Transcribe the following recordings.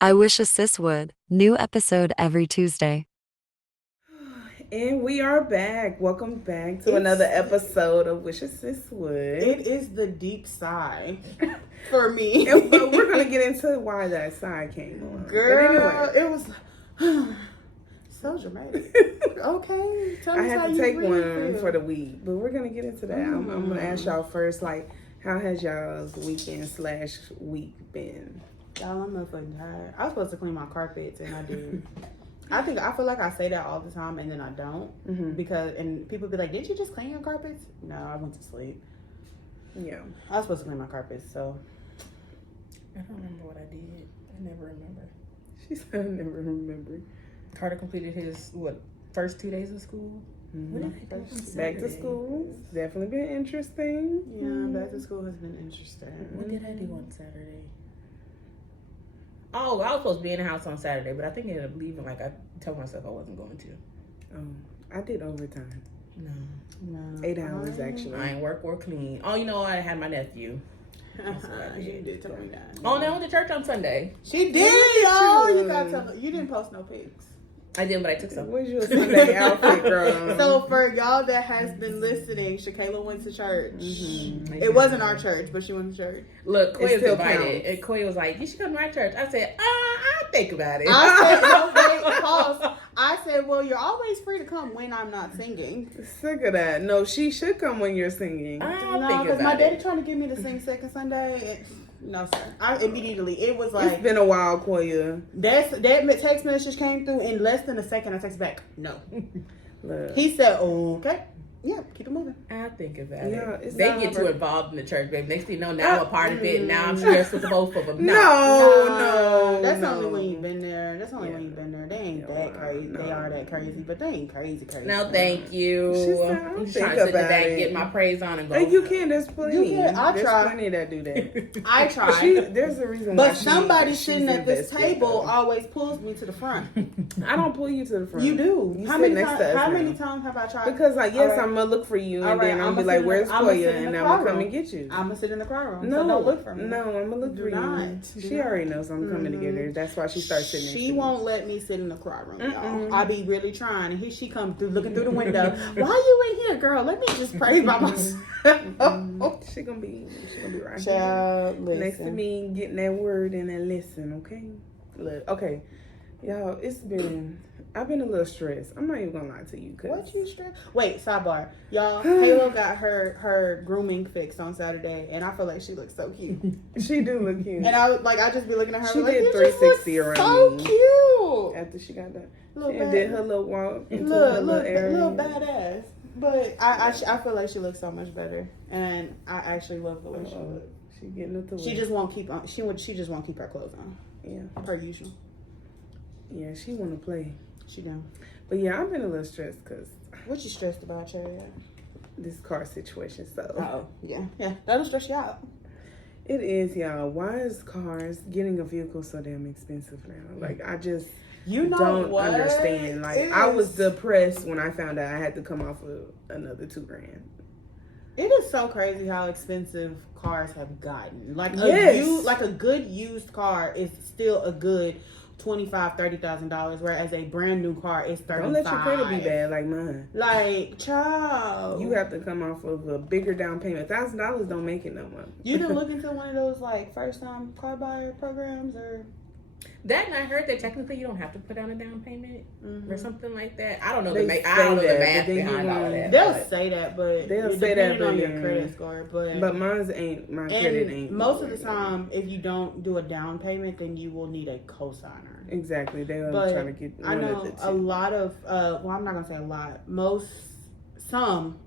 I wish a sis would. New episode every Tuesday. And we are back. Welcome back to another episode of Wish a Sis Would. It is the deep sigh for me. But we're going to get into why that sigh came on. Girl, it was so dramatic. Okay, tell I us had how to you take really one feel. for the week, but we're going to get into that. I'm going to ask y'all first, like, how has y'all's weekend/week been? Y'all, I'm motherfucking tired. I was supposed to clean my carpets and I did. I feel like I say that all the time and then I don't because people be like, "Did you just clean your carpets?" No, I went to sleep. Yeah, I was supposed to clean my carpets, so I don't remember what I did. I never remember. she said I never remember. Carter completed his first 2 days of school. What did I do on Back to Saturday? school. It's definitely been interesting. yeah, back to school has been interesting. What did I do on Saturday? Oh, I was supposed to be in the house on Saturday, but I think I ended up leaving. Like I told myself I wasn't going to. I did overtime. No, 8 hours actually. I ain't work or clean. Oh, you know what? I had my nephew. You did tell me that. Oh, they went to church on Sunday. She did, at yo. you. You got to. You didn't post no pics. I did, but I took some. Where's your Sunday outfit, girl? So for y'all that has been listening, Shakayla went to church. It wasn't our church, but she went to church. Look, It Koya was still invited, counts. and Koya was like, "You should come to my church." I said, "I'll think about it." I said, no, wait, pause. I said, well, you're always free to come when I'm not singing. Sick of that. No, she should come when you're singing. I'll No, think because about my daddy it. trying to get me to sing second Sunday. No, sir. I immediately, it was like, It's been a while, Koya. that text message came through in less than a second. I text back, no. Look. He said, okay. Yeah, keep it moving. I'll think about Yeah, it. it's They not get too over. involved in the church, baby. Next thing you know, now I'm a part of it, and now I'm stressed with the both of them. No. That's no. only when you've been there. That's only when you've been there. They ain't Yeah, that crazy. no. They are that crazy, but they ain't crazy. No, thank you. She said, I'll I'm just think trying to sit in the about back, it. get my praise on, and go. Hey, you can. There's plenty. You can. I There's try. plenty that do that. I try. There's a reason why But somebody sitting at this invested, table though. always pulls me to the front. I don't pull you to the front. You do. You How sit many next times? to us How now. many times have I tried? Because like, yes, All right. I'm gonna look for you, All and right, then I'm I'ma be like, sit in the- "Where's I'ma sit Koya?" in And the I'm car gonna come room. and get you. I'm gonna sit in the car room. No, so don't look for me. No, I'm gonna look Do for not. you. Do She not. already knows I'm coming to get her. That's why she starts sitting next to She me. won't let me sit in the car room, y'all. Mm-mm. I be really trying, and here she comes through, looking through the window. Why you in here, girl? Let me just pray by myself. She gonna be right Child, here next to listen. me, getting that word and that listen. Okay, look, okay, y'all. I've been a little stressed. I'm not even gonna lie to you. What you stress? Wait, sidebar, y'all. Halo got her grooming fixed on Saturday, and I feel like she looks so cute. She do look cute. And I just be looking at her. She like, did you just 360 look around so me. cute. After she got done, Little she bad- did her little walk into her little area. little badass. But I feel like she looks so much better, and I actually love the way she looks. She getting it to She just won't keep on. She just won't keep her clothes on. Yeah, Per usual. yeah. She wanna play. She do. But yeah, I've been a little stressed because What you stressed about, Cherry? this car situation. So Oh, yeah. That'll stress you out. it is, y'all. Why is getting a vehicle so damn expensive now? Like I just You know don't what? understand. Like It I was is- depressed when I found out I had to come off of another $2,000. It is so crazy how expensive cars have gotten. Like Yes. a good used car is still a good $25,000-$30,000, whereas a brand new car is $35,000. Don't let your credit be bad like mine. Like, child, You have to come off of a bigger down payment. $1,000 don't make it no more. You didn't look into one of those like first time car buyer programs or That, and I heard that technically you don't have to put down a down payment or something like that. I don't know They I say don't know the that, math but then you behind all of won't- that. they'll but- say that, but They'll it say that, depending on but your then- credit score. But mine's ain't. My credit And ain't. most of the time, if you don't do a down payment, then you will need a cosigner. Exactly. They're But trying to get. I one of know the a two. lot of, well, I'm not gonna say a lot. Some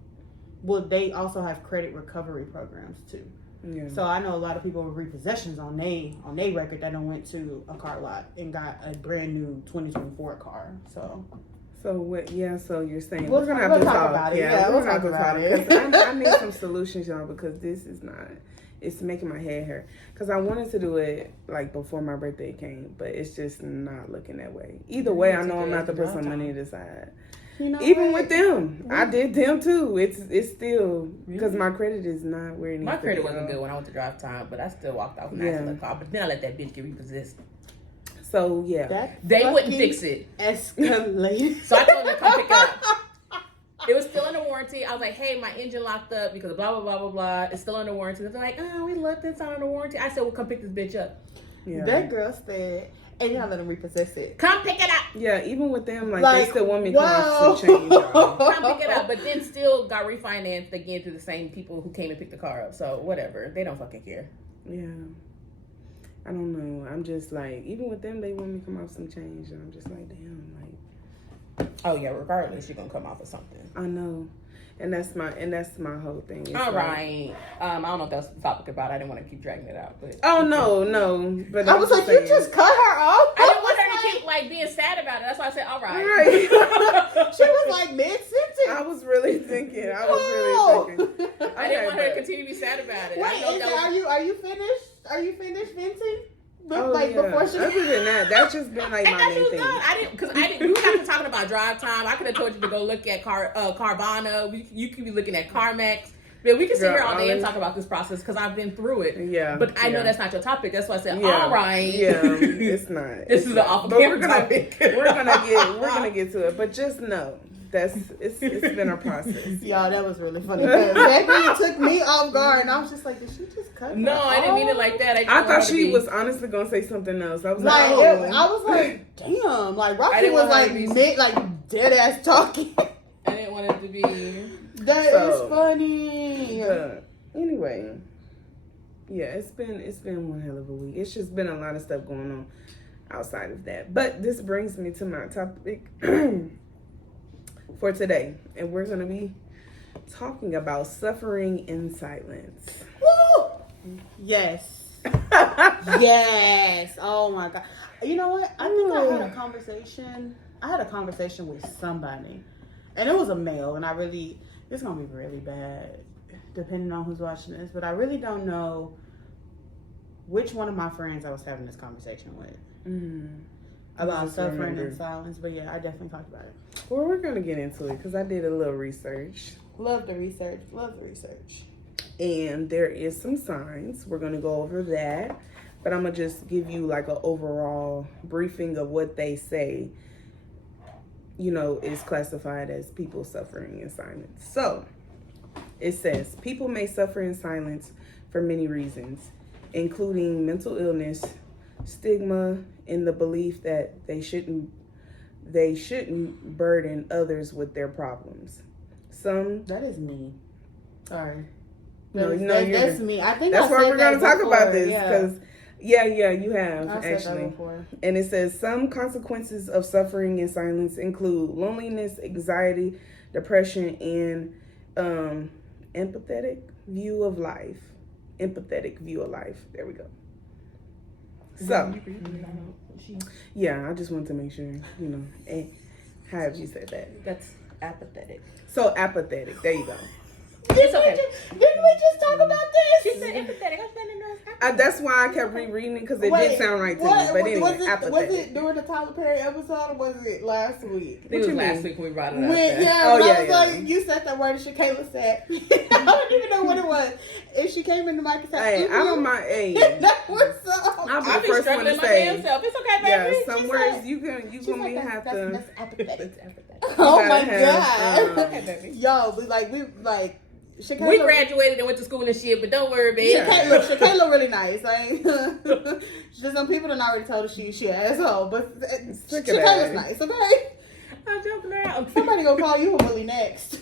will. They also have credit recovery programs too. Yeah. So I know a lot of people with repossessions on they record that done went to a car lot and got a brand new 2024 car. So So what? Yeah. So you're saying We'll we're gonna talk- have to we'll talk talk about it. Yeah, Yeah, we're we'll gonna have talk to about talk it. 'cause I need some solutions, y'all, because this is not. It's making my head hurt. Because I wanted to do it like before my birthday came, but it's just not looking that way. Either way, I know I'm not to put some money aside. you know, Even what? with them, I did them too. It's still because my credit is not where it needs My to credit be. wasn't good when I went to drive time, but I still walked off nice Yeah. in the car. But then I let that bitch get repossessed. So yeah, That They wouldn't fucking fix it. escalated. So I told them to come pick it up. It was still under warranty. I was like, hey, my engine locked up because blah, blah, blah, blah, blah. It's still under warranty. They're like, oh, we left this under warranty. I said, well, come pick this bitch up. yeah. That girl said, and y'all let them repossess it. Come pick it up. Yeah, even with them, like Like, they still want me to come off wow. some change. Y'all. Come pick it up. But then still got refinanced again to the same people who came and picked the car up. So whatever. They don't fucking care. Yeah. I don't know. I'm just like, even with them, they want me to come off some change, and I'm just like, damn, like. Oh, yeah, regardless, you're going to come off of something. I know, and that's my whole thing. It's All like- right. I don't know if that's the topic about. I didn't want to keep dragging it out. But Oh no, but I was like, you just cut her off? I didn't want her to keep like being sad about it. That's why I said, all right. Right. She was like mid-sentence. I was really thinking. I was really thinking. I didn't want her to but- continue to be sad about it. I Wait, know that was- are you finished? Are you finished venting? Oh, Like yeah. before she. Other than that, that's just been like I my thought she main was thing. done. I didn't, because I didn't. We got to talking about drive time. I could have told you to go look at Carvana. You could be looking at CarMax. But we can sit Girl, here all day and honest- talk about this process because I've been through it. Yeah, But I know yeah. that's not your topic. That's why I said, Yeah. all right. Yeah, it's not. This is an awful But we're gonna topic. we're gonna get to it. But just know it's been a process. Y'all, that was really funny. That took me off guard, and I was just like, did she just cut? No, her I didn't mean it off? like that. I just want her thought to she be- was honestly gonna say something else. I was Like, like, oh. I was like, damn. Like Rocky didn't was want her like to be- mid, like dead ass talking. I didn't want it to be. That is So, funny. Anyway, yeah, it's been one hell of a week. It's just been a lot of stuff going on outside of that. But this brings me to my topic for today, and we're gonna be talking about suffering in silence. Woo! Yes. Yes. Oh my god. You know what? I think I had a conversation. I had a conversation with somebody, and it was a male. And it's gonna be really bad, depending on who's watching this. But I really don't know which one of my friends I was having this conversation with about just suffering remember. in silence. But yeah, I definitely talked about it. Well, we're gonna get into it because I did a little research. Love the research. Love the research. And there is some signs. We're going to go over that. But I'm going to just give you like an overall briefing of what they say, is classified as people suffering in silence. So it says people may suffer in silence for many reasons, including mental illness, stigma, and the belief that they shouldn't burden others with their problems. Some That is me. Sorry. No, That's me. I think that's I why said we're going to that talk before, about this yeah. because you have I said that actually. before. And it says some consequences of suffering in silence include loneliness, anxiety, depression, and empathetic view of life. Empathetic view of life. There we go. So yeah, I just wanted to make sure and how have you said that? That's apathetic. So apathetic. There you go. It's okay. Didn't we just talk about She this? said empathetic. I said no. That's why I kept rereading it because it Wait, did sound right to what- me. But anyway, was apathetic. it during the Tyler Perry episode or was it last week? I think it was you last mean? week when we brought it up. When, there. yeah, Oh, when yeah, I was yeah. like, you said that word and Shakayla said, I don't even know what it was. If she came in the mic and said, Hey, I don't mind. Hey, that was so. I'll be I've the been first one struggling to my say. damn self. It's okay, Yeah, baby. some She words said- you gonna She's be like, have that's to. apathetic. It's apathetic. Oh gotta my have, god. Okay, baby. Yo, Shakayla, We graduated and went to school and shit, but don't worry, baby. Yeah. Shakayla really nice. Just some people done already told her she an asshole, but Look at Shakayla's that. nice, okay? I'm joking around. Somebody gonna call you a bully next.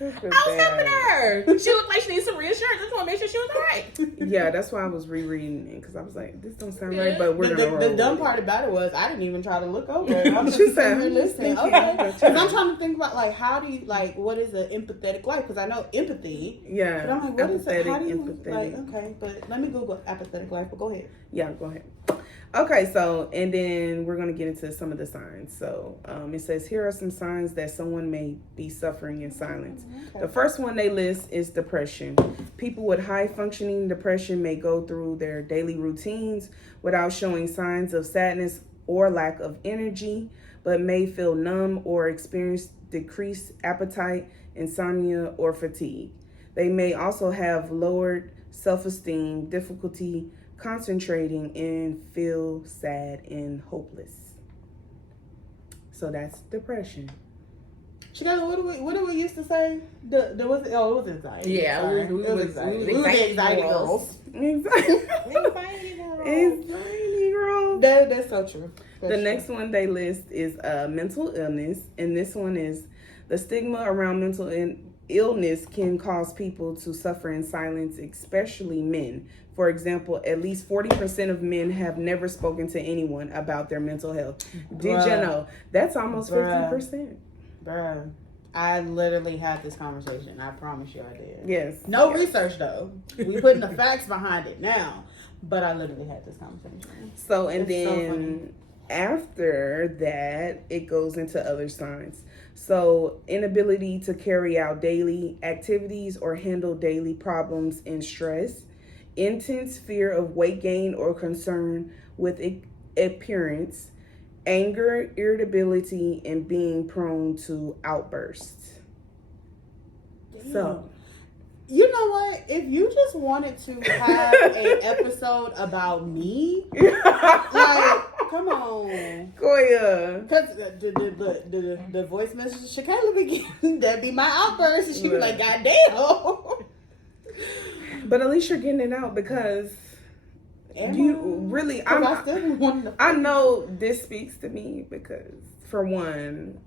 I was helping her. She looked like she needs some reassurance. I just want to make sure she was all right. Yeah, that's why I was rereading it because I was like, this don't sound right, but we're The gonna roll dumb with part it. about it was I didn't even try to look over it. I'm just She sitting said, here "I'm just listening. thinking, Okay, but because I'm trying to think about like how do you like what is an empathetic life? Because I know empathy, Yeah, but I'm like, what is it? How do you empathetic. like? Okay, but let me Google apathetic life. But go ahead. Yeah, go ahead. Okay, so, and then we're going to get into some of the signs. So, it says, here are some signs that someone may be suffering in silence. Okay. The first one they list is depression. People with high functioning depression may go through their daily routines without showing signs of sadness or lack of energy, but may feel numb or experience decreased appetite, insomnia, or fatigue. They may also have lowered self-esteem, difficulty concentrating, and feel sad and hopeless. So that's depression. Chicago, what do we used to say? It was anxiety. Yeah, Sorry. we was anxiety girls. Anxiety girl. That's so true. The next one they list is mental illness, and this one is the stigma around mental illness can cause people to suffer in silence, especially men. For example, at least 40% of men have never spoken to anyone about their mental health. Did you know? That's almost 50%. Bruh, I literally had this conversation. I promise you I did. Yes. No research though. We putting the facts behind it now. But I literally had this conversation. So, and It's then after that, it goes into other signs. So, inability to carry out daily activities or handle daily problems and stress, intense fear of weight gain or concern with appearance, anger, irritability, and being prone to outbursts. So, you know what? If you just wanted to have an episode about me, like, come on, Koya. because the voice message Shakayla begin that'd be my outburst, and she'd be like, "God damn." But at least you're getting it out because I know this speaks to me because, for one,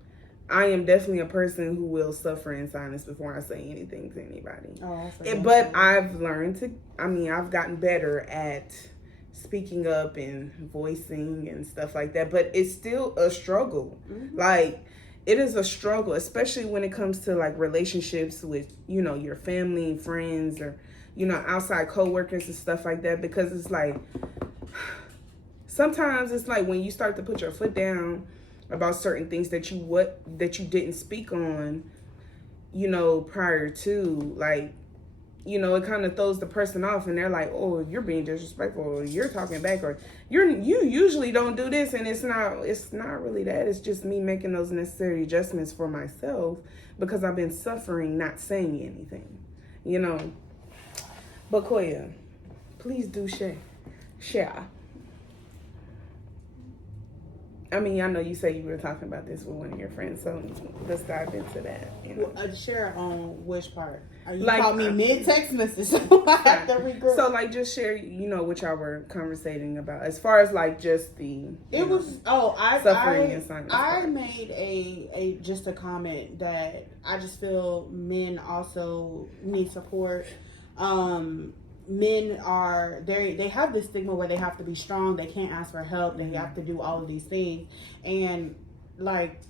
I am definitely a person who will suffer in silence before I say anything to anybody. But I've learned I've gotten better at speaking up and voicing and stuff like that. But it's still a struggle. Mm-hmm. Like, it is a struggle, especially when it comes to like relationships with, your family, friends, or, outside coworkers and stuff like that. Because it's like, sometimes it's like when you start to put your foot down about certain things that you didn't speak on, prior to, like, it kind of throws the person off, and they're like, "Oh, you're being disrespectful, or you're talking back, or you usually don't do this," and it's not really that. It's just me making those necessary adjustments for myself because I've been suffering not saying anything, But Koya, please do share. I mean, I know you say you were talking about this with one of your friends, so let's dive into that. Share on which part? You like, called me mid-text message, so I have to regroup. So, like, just share, what y'all were conversating about as far as, like, just the suffering and silence. I made a just a comment that I just feel men also need support. Men are they have this stigma where they have to be strong, they can't ask for help, they have to do all of these things, and like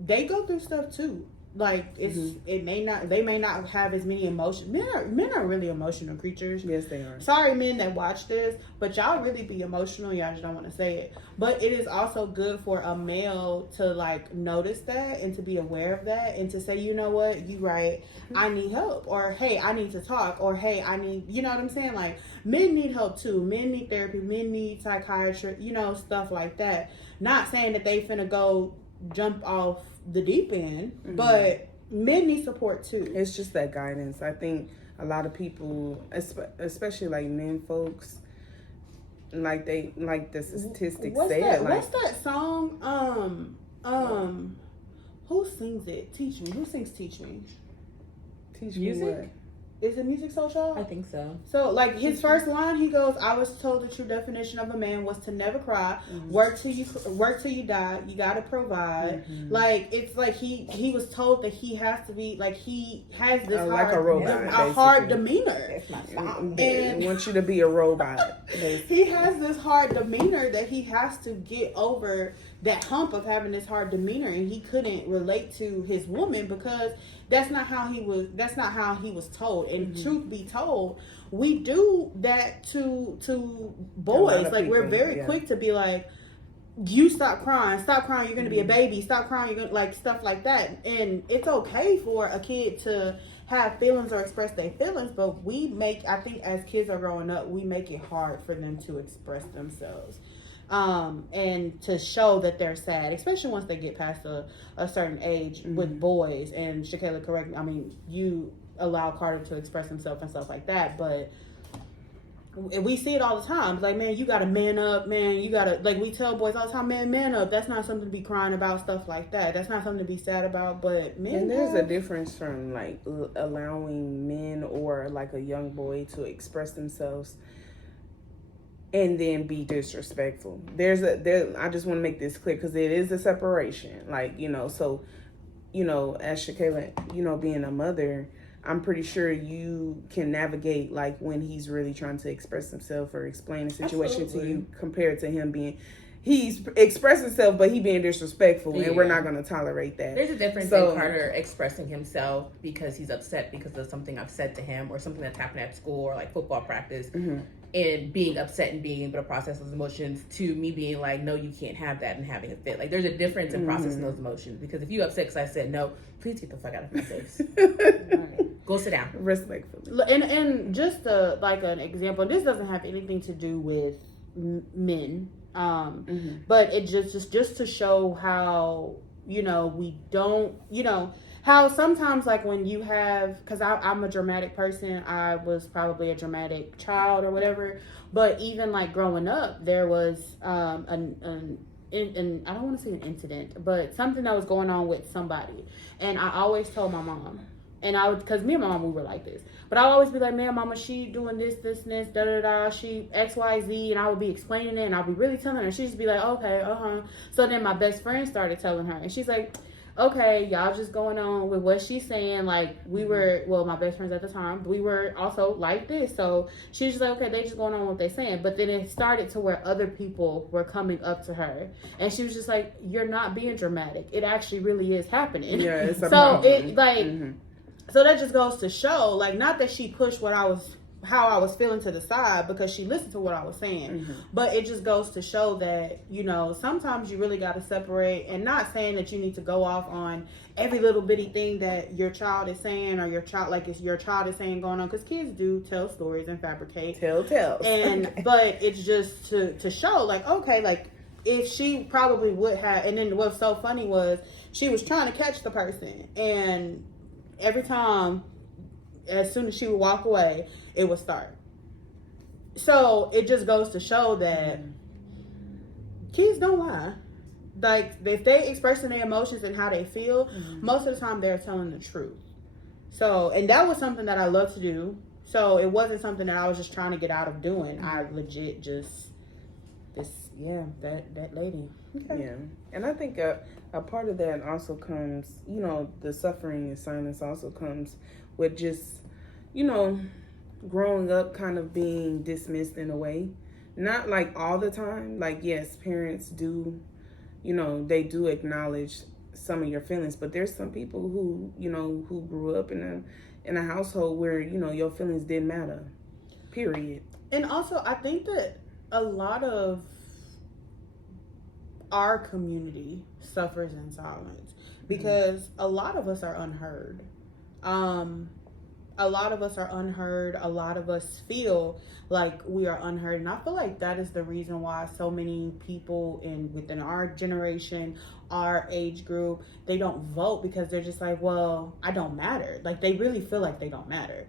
they go through stuff too. Like they may not have as many emotions. Men are really emotional creatures. Yes, they are. Sorry, men that watch this, but y'all really be emotional. Y'all just don't want to say it. But it is also good for a male to like notice that and to be aware of that and to say, you know what, you right. I need help, or hey, I need to talk, or hey, I need, you know what I'm saying? Like, men need help too. Men need therapy. Men need psychiatry. Stuff like that. Not saying that they finna go jump off the deep end, but men need support too. It's just that guidance. I think a lot of people, especially like men folks, like the statistics say it. Like, what's that song? Who sings it? Teach Me. Who sings Teach Me? Teach music? me what? Is it Music Social? I think so. So, like, his first line, he goes, "I was told the true definition of a man was to never cry. Mm-hmm. Work till you die. You gotta provide." Mm-hmm. Like, it's like he was told that he has to be like he has this like a robot, a hard demeanor. That's my song. And I want you to be a robot. He has this hard demeanor that he has to get over that hump of having this hard demeanor, and he couldn't relate to his woman because that's not how he was told. And truth be told, we do that to boys. Like, people, we're very quick to be like, you stop crying, you're gonna be a baby, stop crying, you're gonna, like, stuff like that. And it's okay for a kid to have feelings or express their feelings, but I think as kids are growing up, we make it hard for them to express themselves. And to show that they're sad, especially once they get past a certain age with boys. And Shakayla, correct me, I mean, you allow Carter to express himself and stuff like that, but we see it all the time. It's like, man, you gotta man up, man. You gotta, like, we tell boys all the time, man up. That's not something to be crying about, stuff like that. That's not something to be sad about. But men, and there's a difference from like allowing men or like a young boy to express themselves and then be disrespectful. I just want to make this clear because it is a separation. Like, so, as Shakayla, being a mother, I'm pretty sure you can navigate like when he's really trying to express himself or explain the situation to you compared to him he's expressing himself, but he being disrespectful, and we're not going to tolerate that. There's a difference in Carter expressing himself because he's upset because of something I've said to him or something that's happened at school or like football practice, and being upset and being able to process those emotions, to me being like, no, you can't have that, and having a fit. Like, there's a difference in processing those emotions, because if you upset because I said no, please get the fuck out of my face. Go sit down. Respectfully. And just like an example, this doesn't have anything to do with men. But it just to show how, we don't, how sometimes, like, when you have, because I'm a dramatic person, I was probably a dramatic child or whatever, but even like growing up, there was and I don't want to say an incident, but something that was going on with somebody, and I always told my mom, and I would, because me and my mom, we were like this, but I would always be like, man, mama, she doing this, da da da, she XYZ, and I would be explaining it, and I'd be really telling her, and she'd just be like, okay, so then my best friend started telling her, and she's like, okay, y'all just going on with what she's saying, like, we were, well, my best friends at the time, we were also like this, so she was just like, okay, they just going on with what they're saying, but then it started to where other people were coming up to her, and she was just like, you're not being dramatic, it actually really is happening. Yeah, it's a so problem. it, like, so that just goes to show, like, not that she pushed how I was feeling to the side, because she listened to what I was saying, but it just goes to show that, sometimes you really got to separate, and not saying that you need to go off on every little bitty thing that your child is saying, or your child is saying going on, because kids do tell stories and fabricate. Tales. And, but it's just to show, like, okay, like, if she probably would have, and then what's so funny was, she was trying to catch the person, and every time, as soon as she would walk away, it would start. So it just goes to show that kids don't lie. Like, if they expressing their emotions and how they feel, most of the time they're telling the truth. So, and that was something that I love to do. So it wasn't something that I was just trying to get out of doing. I legit just, that lady. Okay. Yeah. And I think a part of that also comes, the suffering and silence also comes with just, growing up kind of being dismissed in a way. Not like all the time. Like, yes, parents do, they do acknowledge some of your feelings, but there's some people who, who grew up in a household where, your feelings didn't matter. Period. And also, I think that a lot of our community suffers in silence because a lot of us are unheard. A lot of us are unheard. A lot of us feel like we are unheard. And I feel like that is the reason why so many people within our generation, our age group, they don't vote, because they're just like, well, I don't matter. Like, they really feel like they don't matter.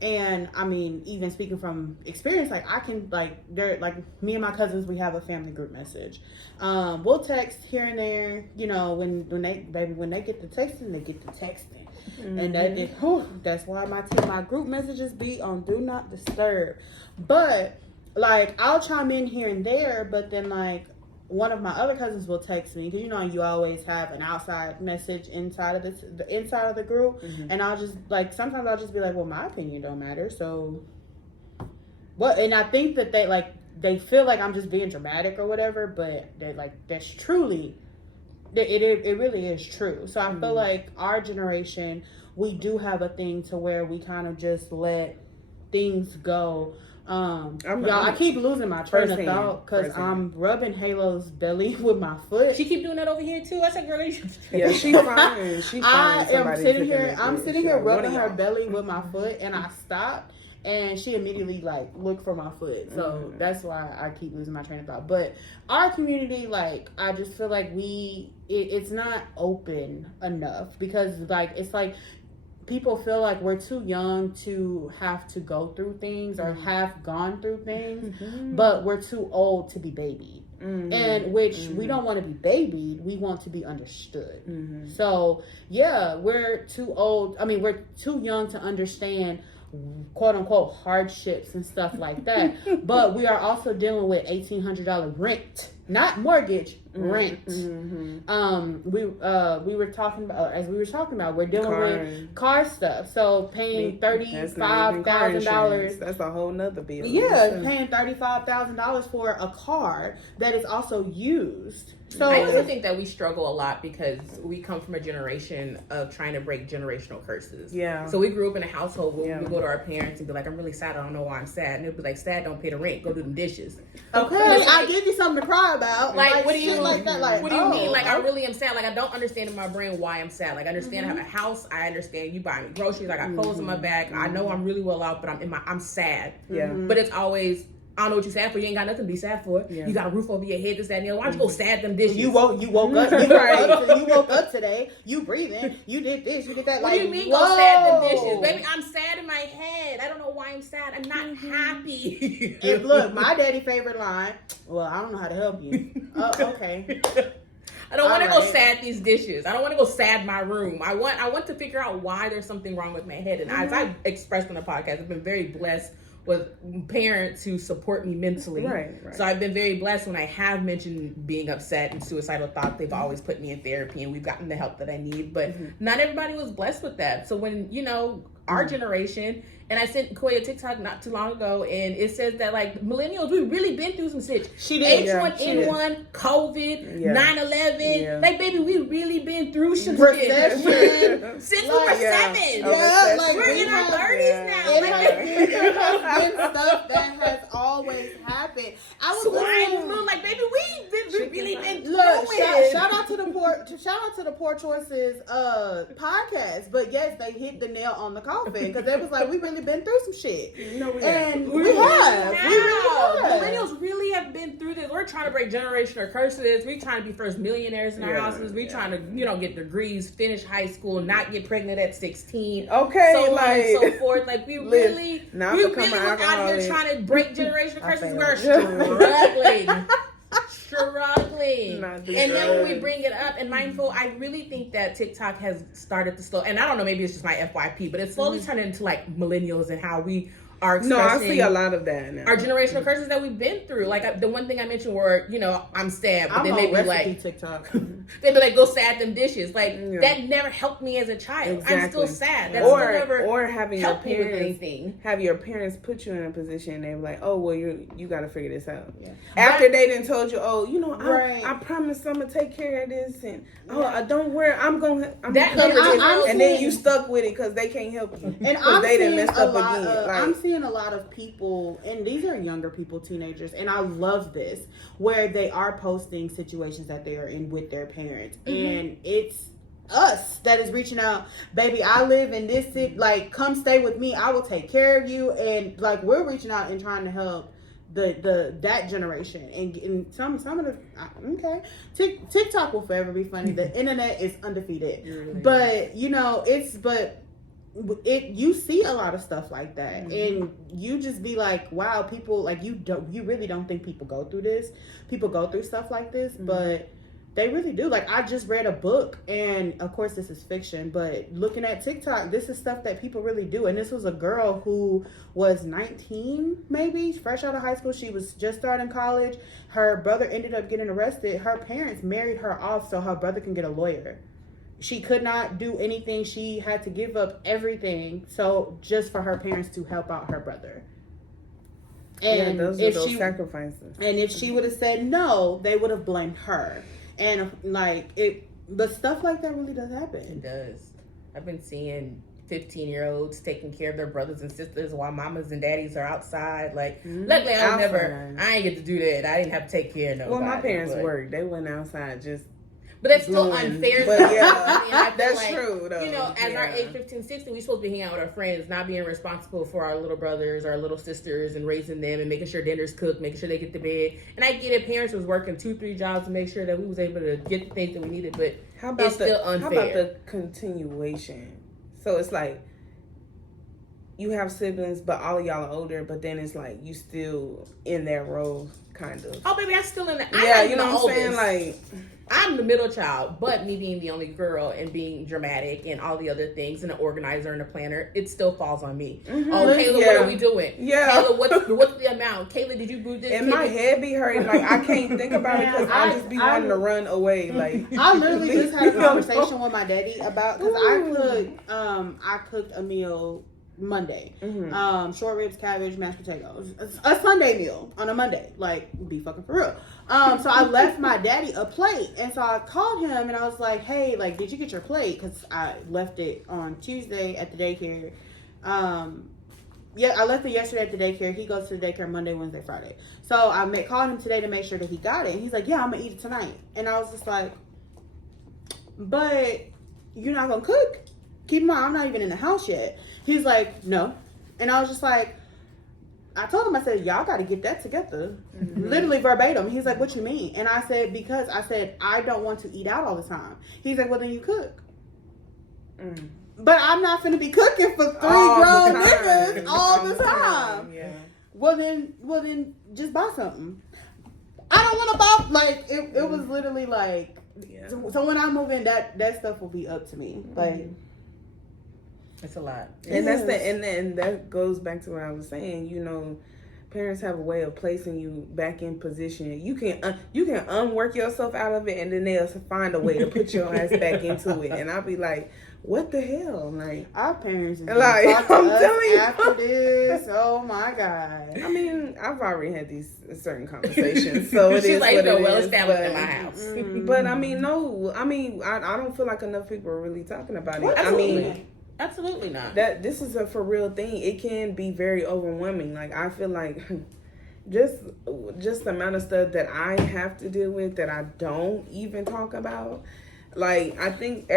And I mean, even speaking from experience, like, I can, like, they're like, me and my cousins, we have a family group message. We'll text here and there, when they get the texting, they get the texting. And that's why my group messages be on do not disturb. But, like, I'll chime in here and there, but then, like, one of my other cousins will text me, because you always have an outside message inside of the group, and I'll just, like, sometimes I'll just be like, well, my opinion don't matter, so what? And I think that they feel like I'm just being dramatic or whatever, but they're like, that's truly, it really is true. So I feel like our generation, we do have a thing to where we kind of just let things go. I keep losing my train of thought because I'm rubbing Halo's belly with my foot. She keep doing that over here too. I said, girl, yeah, she's fine. She's fine. I'm sitting here rubbing her belly with my foot, and I stopped, and she immediately like looked for my foot. So that's why I keep losing my train of thought. But our community, like, I just feel like it's not open enough, because like it's like people feel like we're too young to have to go through things or have gone through things, but we're too old to be babied. And which we don't want to be babied, we want to be understood. So yeah, we're too old. I mean, we're too young to understand quote unquote hardships and stuff like that. But we are also dealing with $1,800 rent, not mortgage, rent. We were talking about, as we were talking about, we're dealing with car stuff. So paying $35,000. That's a whole nother bill. Yeah, paying $35,000 for a car that is also used. So I also think that we struggle a lot because we come from a generation of trying to break generational curses. Yeah. So we grew up in a household where we would go to our parents and be like, I'm really sad, I don't know why I'm sad. And they'd be like, sad, don't pay the rent, go do them dishes. Okay, I'll give you something to cry about. Like what do you like that? Like, what do you mean? Like I really am sad. Like I don't understand in my brain why I'm sad. Like I understand I have a house. I understand you buy me groceries. I got clothes on my back. I know I'm really well off, but I'm sad. Yeah. But it's always, I don't know what you're sad for. You ain't got nothing to be sad for. Yeah. You got a roof over your head, this, that, and the other. Why don't you go sad them dishes? You woke up. You woke up today. You breathing. You did this. You did that. What like, do you mean go sad them dishes? Baby, I'm sad in my head. I don't know why I'm sad. I'm not happy. And look, my daddy favorite line. Well, I don't know how to help you. Okay. I don't want to go sad these dishes. I don't want to go sad my room. I want to figure out why there's something wrong with my head. And as I've expressed on the podcast, I've been very blessed with parents who support me mentally. Right. So I've been very blessed when I have mentioned being upset and suicidal thoughts. They've always put me in therapy and we've gotten the help that I need. But not everybody was blessed with that. So when, our generation, and I sent Koi a TikTok not too long ago, and it says that like millennials, we've really been through some shit. She did. H1N1, COVID, 9/11. Yeah. Like, baby, we really been through some Recession. shit. Since we were 7. Yeah, like We're in our 30s now. It has been stuff that has always happened. I was Swine flu, like, baby, we've really been through Look, it. shout out to the Poor Choices podcast. But yes, they hit the nail on the coffin because they was like, we really been through some shit. No, we and have. we have. Now, We really have. millennials really have been through this. We're trying to break generational curses. We're trying to be first millionaires in our houses. We're trying to, get degrees, finish high school, not get pregnant at 16. Okay, so like, on and so forth. Like we really was become an out here alcoholic. trying to break generational curses. We're failed. struggling. Not the And then when we drugs. bring it up and mindful, I really think that TikTok has started to slow. And I don't know, maybe it's just my FYP, but it's slowly turning into like millennials and how we are No, expressing I see a lot of that now. our generational curses that we've been through. Like the one thing I mentioned where, I'm sad, but I'm then on they be recipe like, TikTok. they'd be like, go sad them dishes. Like that never helped me as a child. I'm Exactly. still sad. That's never or having your helped me with parents anything. have your parents put you in a position and they're like, oh well, you got to figure this out. Yeah. After they didn't told you, oh, Right. I promise I'm gonna take care of this, and don't worry, I'm That- gonna cover this. I'm and then seeing- you stuck with it because they can't help you And because they didn't seeing mess a up lot again. of- Like, I'm seeing a lot of people, and these are younger people, teenagers, and I love this, where they are posting situations that they are in with their parents, and it's us that is reaching out, baby, I live in this city, like, come stay with me, I will take care of you, and like, we're reaching out and trying to help that generation, and some of the TikTok will forever be funny. The internet is undefeated, but you see a lot of stuff like that, and you just be like, wow, people, like, you really don't think people go through this. People go through stuff like this, but they really do. Like, I just read a book, and of course this is fiction, but looking at TikTok, this is stuff that people really do. And this was a girl who was 19, maybe, fresh out of high school. She was just starting college. Her brother ended up getting arrested. Her parents married her off so her brother can get a lawyer. She could not do anything. She had to give up everything, so just for her parents to help out her brother. And those are those sacrifices. And if she would have said no, they would have blamed her. And but stuff like that really does happen. It does. I've been seeing 15-year-olds taking care of their brothers and sisters while mamas and daddies are outside. Like, luckily I ain't get to do that. I didn't have to take care of nobody. Well, my parents worked. They went outside just. But that's still doing- unfair. but though. yeah, I mean, I feel that's like, true, though. As our age 15, 16, we're supposed to be hanging out with our friends, not being responsible for our little brothers, our little sisters, and raising them and making sure dinner's cooked, making sure they get to bed. And I get it, parents was working 2-3 jobs to make sure that we was able to get the things that we needed, but How about it's still unfair. How about the continuation? So it's like you have siblings, but all of y'all are older. But then it's like you still in that role, kind of. Oh, baby, I'm still in that. Yeah, you know what I'm saying? Like, I'm the middle child, but me being the only girl and being dramatic and all the other things and an organizer and a planner, it still falls on me. Mm-hmm. Oh, Kayla, what are we doing? Yeah. Kayla, what's the amount? Kayla, did you boot this? and my head be hurting. Like, I can't think about it because I just be wanting to run away. Like, I literally just had a conversation with my daddy about, because I cooked a meal Monday. Short ribs, cabbage, mashed potatoes. A Sunday meal on a Monday. Like, be fucking for real. So I left my daddy a plate. And so I called him and I was like, hey, like, did you get your plate? Because I left it on Tuesday at the daycare. Yeah, I left it yesterday at the daycare. He goes to the daycare Monday, Wednesday, Friday. So I called him today to make sure that he got it. And he's like, yeah, I'm going to eat it tonight. And I was just like, but you're not going to cook? Keep in mind, I'm not even in the house yet. He's like, no. And I was just like, I told him, I said, y'all got to get that together. Literally verbatim. He's like, what you mean? And I said, because I said, I don't want to eat out all the time. He's like, well, then you cook. But I'm not going to be cooking for three grown niggas all the time. Yeah. Well, then just buy something. I don't want to buy, like, it was literally like, Yeah. so when I move in, that stuff will be up to me. Like, It's a lot. And that's and that goes back to what I was saying. You know, parents have a way of placing you back in position. You can unwork yourself out of it, and then they'll find a way to put your ass back into it. And I'll be like, what the hell? Like, our parents is like, talk to I'm us telling you. after this. Oh my God. I mean, I've already had these certain conversations, so it She's is like, what you know, it well is, established in but- my house. But I mean, no. I mean, I don't feel like enough people are really talking about it. I mean. Absolutely not. That this is a for real thing. It can be very overwhelming. Like, I feel like just the amount of stuff that I have to deal with that I don't even talk about. Like, I think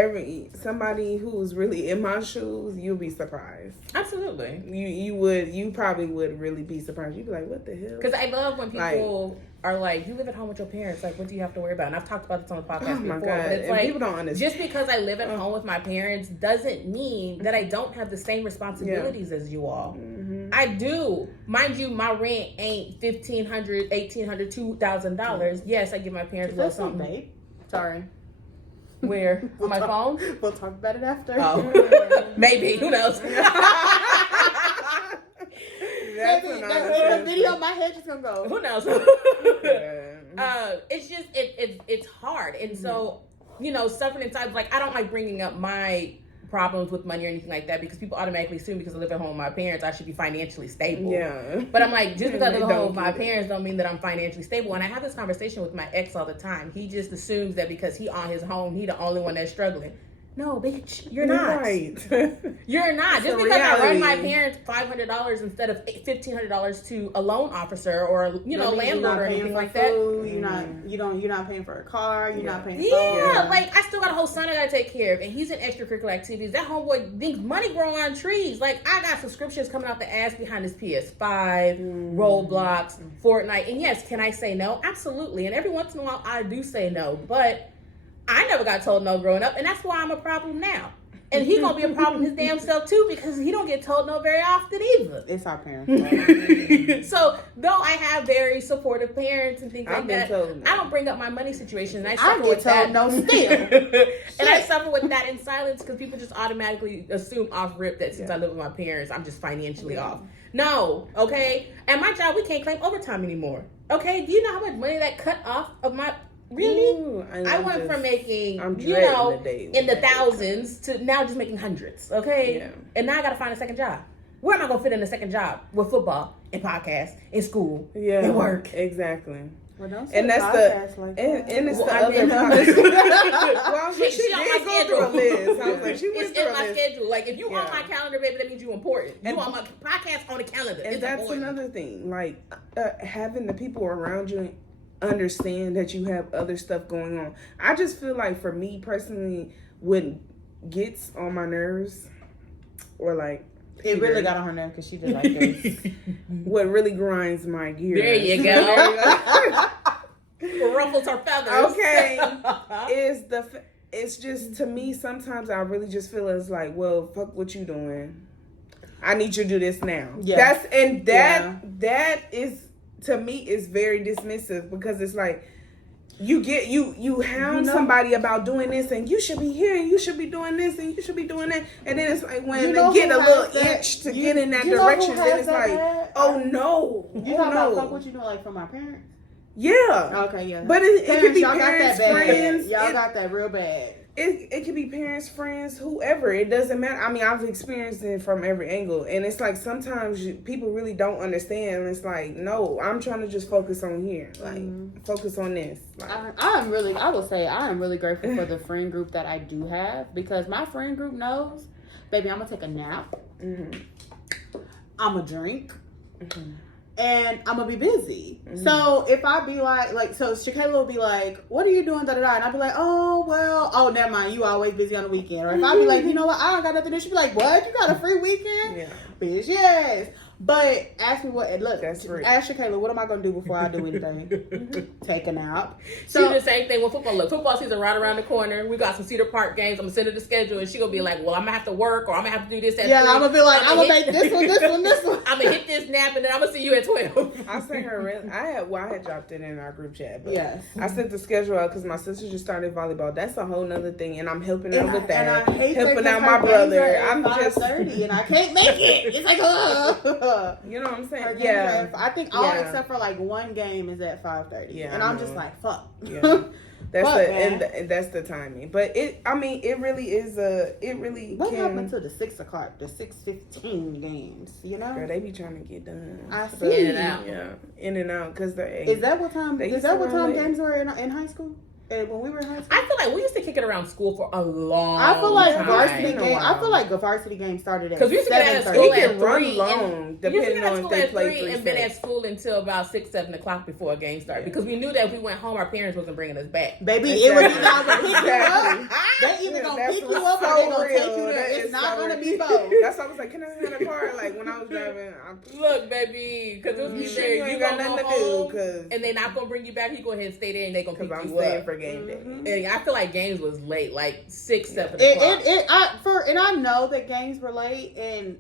somebody who's really in my shoes, you'll be surprised. Absolutely. You probably would really be surprised. You'd be like, what the hell? Because I love when people are like, you live at home with your parents. Like, what do you have to worry about? And I've talked about this on the podcast before. But it's and like, people don't understand. just because I live at home with my parents doesn't mean that I don't have the same responsibilities as you all. I do. Mind you, my rent ain't $1,500, $1,800, $2,000. Yes, I give my parents a little something. Babe? Sorry. Where? On my phone? We'll talk about it after. Oh. Maybe. Who knows? That's Maybe another the video, my head just gonna go. Who knows? It's just it's hard, and so you know, suffering inside. Like, I don't like bringing up my problems with money or anything like that because people automatically assume because I live at home with my parents, I should be financially stable. Yeah. But I'm like, just because I live at They home with don't my get it. parents don't mean that I'm financially stable. And I have this conversation with my ex all the time. He just assumes that because he on his home, he the only one that's struggling. No, bitch, you're not. Right. You're not. It's Just a because I run reality. my parents $500 instead of $1,500 to a loan officer or landlord or anything like that. You're not paying for a car. You're not paying. Yeah, like I still got a whole son I gotta take care of, and he's in extracurricular activities. That homeboy thinks money grow on trees. Like, I got subscriptions coming out the ass behind his PS5, Roblox, Fortnite, and yes, can I say no? Absolutely. And every once in a while, I do say no, but I never got told no growing up, and that's why I'm a problem now. And he gonna be a problem his damn self too because he don't get told no very often either. It's our parents. So though I have very supportive parents and things I've like been that, told no. I don't bring up my money situation. And I I suffer get with that. told no still. And I suffer with that in silence because people just automatically assume off rip that since I live with my parents, I'm just financially off. No, okay. At my job, we can't claim overtime anymore. Okay, do you know how much money that cut off of my? Really? Ooh, I went from making, I'm you dreading know, the day in the when that thousands to now just making hundreds, okay? Yeah. And now I gotta find a second job. Where am I gonna fit in a second job? With football, and podcasts, and school, and work. Exactly. Well, don't say And that's podcasts the like and, that. and it's Well, the I other mean- part. Well, I was like, She she on my did go through a schedule. list. I was like, she went It's through in a my list. schedule. Like, if you on Yeah. my calendar, baby, that means you important. You And- on my podcast on the calendar. And It's that's important. another thing. Like, having the people around you understand that you have other stuff going on. I just feel like for me personally, what gets on my nerves, or like It really got on her nerve because she did like this. what really grinds my gears. There you go. Ruffles her feathers. Okay. is it's just, to me, sometimes I really just feel it's like, well, fuck what you doing. I need you to do this now. Yeah. That is, to me, is very dismissive, because it's like, you hound somebody about doing this, and you should be here, and you should be doing this, and you should be doing that, and then it's like when they get a little inch to get in that direction, then it's like, oh no, You talking about fuck what you doing, like from my parents? yeah, Okay, yeah. but it could be y'all parents, got that bad. friends, Y'all got that real bad. it could be parents, friends, whoever. It doesn't matter. I mean, I've experienced it from every angle, and it's like sometimes people really don't understand. It's like, no, I'm trying to just focus on here, like focus on this. Like, I will say I am really grateful for the friend group that I do have, because my friend group knows, baby, I'm gonna take a nap. I'm gonna drink. And I'm gonna be busy. So if I be like, so Shakayla will be like, what are you doing, da da da, and I'll be like, oh well, oh never mind, you always busy on the weekend. Or if I be like, you know what, I don't got nothing to do, she be like, what, you got a free weekend? yeah. Bitch, yes. But ask me what, look, That's right. ask Shakayla, what am I gonna do before I do anything? Take a nap. She do the same thing with football. Look, football season right around the corner. We got some Cedar Park games. I'm gonna send her the schedule, and she gonna be like, well, I'm gonna have to work, or I'm gonna have to do this at 3. I'm gonna be like, I'm gonna make this one, this one, this one. I'm gonna hit this nap, and then I'm gonna see you at 12. I sent her. I had dropped it in our group chat, but Yes. I sent the schedule out because my sister just started volleyball. That's a whole nother thing, and I'm helping her with And that. I hate helping that out my brother. I'm just, 5:30 and I can't make it. It's like, you know what I'm saying? Her games Yeah. are I think all Yeah. except for like one game is at 5:30. Yeah, and I I'm know. just like, fuck. Yeah. That's Fuck, man. and that's the timing. But it really is it really What can. happened to the 6:00, the 6:15 games? You know, Girl, they be trying to get done. I But, see. In and out. Yeah, in and out because they're. Is that what time? They Is used that to what run time late. games were in high school? When we were in high school. I feel like we used to kick it around school for a long I feel like time. varsity Been a game. I while. feel like the varsity game started at 'Cause we used to get out of 7:30. school It at can run 3 long, You used to depending get out of on if school they at play 3 3 and been at sets. school until about 6-7 o'clock before a game started, because we knew that if we went home, our parents wasn't bringing us back. Baby, it was Exactly. either pick you up. Exactly. They either Yeah, gonna that's pick you what's up or so they gonna take real. you there. That It's is not so gonna real. be both. That's why I was like, can I have a car? Like when I was driving, Look, baby, because it was you either sure you you ain't got gonna nothing go to do? home Because and they not gonna bring you back. You go ahead and stay there, and they gonna pick I'm you staying up. for game day. And I feel like games was late, like 6-7 o'clock. And I know that games were late, and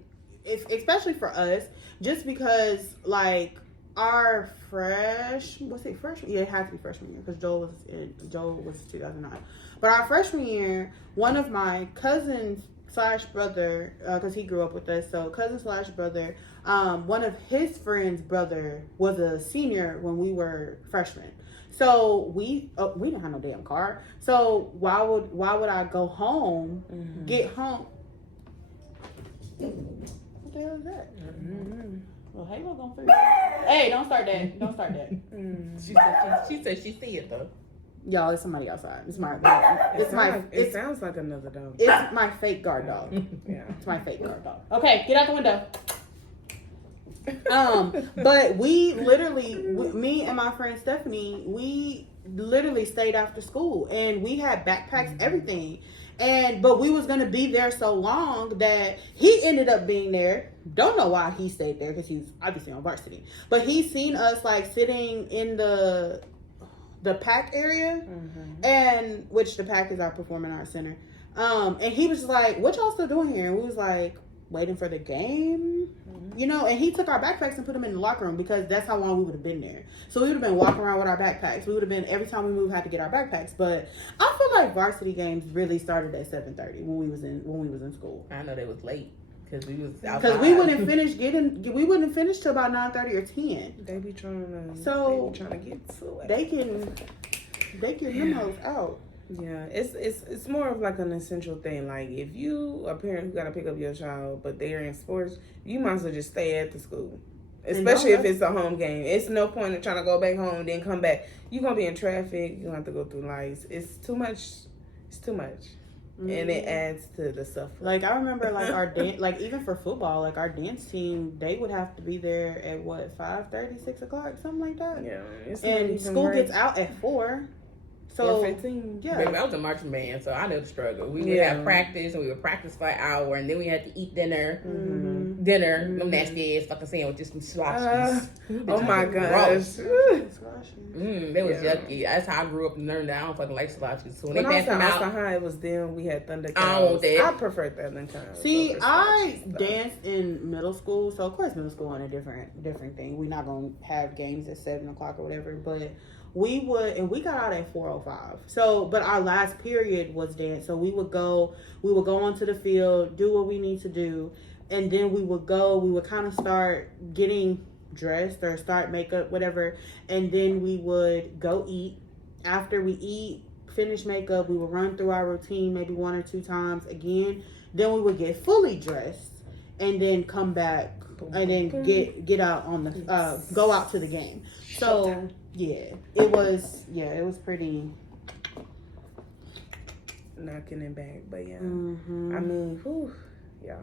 especially for us, just because like our freshman, yeah, it had to be freshman year because Joel was 2009. But our freshman year, one of my cousins / brother, because he grew up with us, so cousin / brother, one of his friend's brother was a senior when we were freshmen. So we didn't have no damn car. So why would I go home, get home? What the hell is that? Well, Halo gonna figure. Hey, don't start that. Don't start that. She said she see it though. Y'all, it's somebody outside. It's my It sounds like another dog. it's my fake guard dog. Yeah. It's my fake guard dog. Okay, get out the window. But we literally, me and my friend Stephanie, we literally stayed after school, and we had backpacks, everything. But we was gonna be there so long that he ended up being there. Don't know why he stayed there because he's obviously on varsity. But he seen us like sitting in the pack area, and which the pack is our performing arts center. And he was just like, "What y'all still doing here?" And we was like, "Waiting for the game." You know, and he took our backpacks and put them in the locker room because that's how long we would have been there. So we would have been walking around with our backpacks. We would have been, every time we moved, had to get our backpacks. But I feel like varsity games really started at 7:30 when we was in school. I know they was late because we was outside. Because we wouldn't finish till about 9:30 or 10. They be trying to. So they be trying to get to it. They get memos out. Yeah, it's more of like an essential thing. Like if you a parent who gotta pick up your child, but they're in sports, you might as well just stay at the school. Especially if it's a home game. It's no point in trying to go back home then come back. You're gonna be in traffic. You gonna have to go through lights. It's too much. It's too much, and it adds to the suffering. Like I remember, like our dance, like even for football, like our dance team, they would have to be there at what 5:30, 6 o'clock, something like that. Yeah, it's And not even school right. gets out at 4. So 15. yeah. Baby, I was a marching band, so I know the struggle. We would have practice, and we would practice for an hour, and then we had to eat dinner. Mm-hmm. Them nasty ass fucking sandwiches, some sloshies. Oh my gosh. They was yucky. That's how I grew up and learned that I don't fucking like sloshies. So when When they I was passed them Austin out, High, it was them. We had Thunder I don't want Cows. that. I prefer Thunder Cows. See, over I Sloshies, though. danced in middle school, so of course middle school on a different thing. We're not gonna have games at 7:00 or whatever, but we would, and we got out at 4:05. So, but our last period was dance, so we would go onto the field, do what we need to do, and then we would kind of start getting dressed or start makeup, whatever, and then we would go eat. After we eat, finish makeup, we would run through our routine maybe 1 or 2 times again. Then we would get fully dressed and then come back and then get out on the go out to the game. So it was pretty knocking it back, but yeah. Mm-hmm. I mean, whew, y'all.